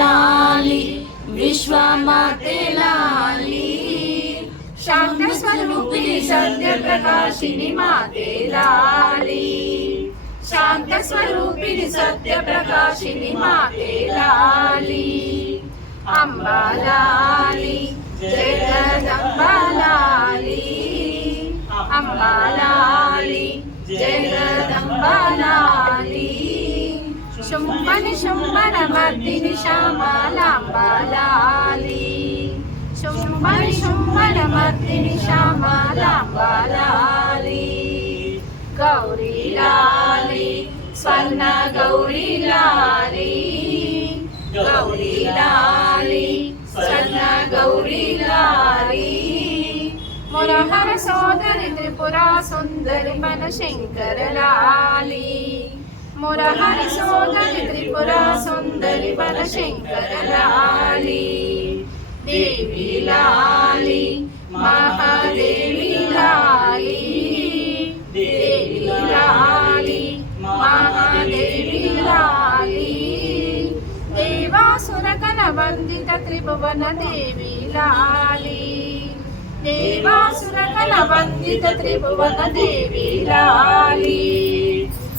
लाली विश्वमाते लाली शांत स्वरूपिणी सत्य प्रकाशिनी माते लाली शांत स्वरूपिणी सत्य प्रकाशिनी माते लाली अंबा लाली जय जगदंबा लाली अंबा लाली जय जगदंबा लाली शुंभन शुंभन मर्दिनी श्यामा लांबा लाली शुंभन शुंभन मर्दिनी श्यामा लांबा लाली गौरी लाली स्वर्ण गौरी लाली गौरी लाली स्वर्ण गौरी लाली मुरहर सोदरी त्रिपुरा सुंदरी मन शंकर लाली मुरहर सोदरी त्रिपुरा सुंदरी मन शंकर लाली देवी लाली महादेवी लाली देवी लाली महादेवी लाली देवासुरगण वंदित त्रिभुवन देवी लाली देवासुरगण वंदित त्रिभुवन देवी लाली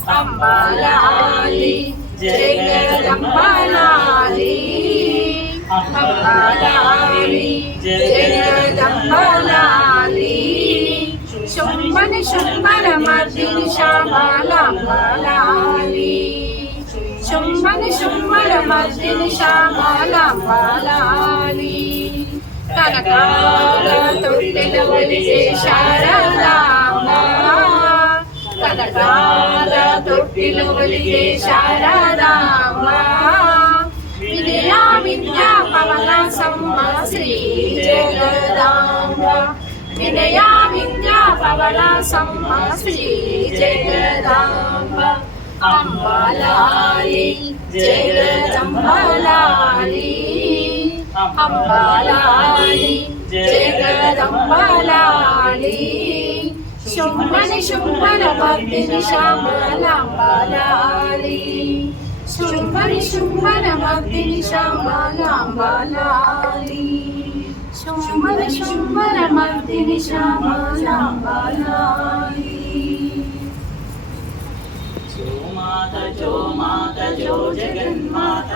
अंबा लाली जय जगदंबा लाली अंबा लाली जय जगदंबा लाली शुंभन शुंभन मर्दिनी श्यामा लांबा लाली शुंभन शुंभन मर्दिनी श्यामा लांबा लाली కనకాల తొట్టిలో ఒలిగే శారదాంబ కనకాల తొట్టిలో ఒలిగే శారదాంబ విద్యా విద్యా పవళసమ్మ శ్రీ జగదాంబ విద్యా విద్యా పవళసమ్మ శ్రీ జగదాంబ అంబ లాలి జగదంబ లాలి अंबा लाली जगदंबा लाली शुंभन शुंभन मर्दिनी श्यामा लांबा लाली शुंभन शुंभन मर्दिनी श्यामा लांबा लाली शुंभन शुंभन मर्दिनी श्यामा लांबा लाली जो माता जो जगन्माता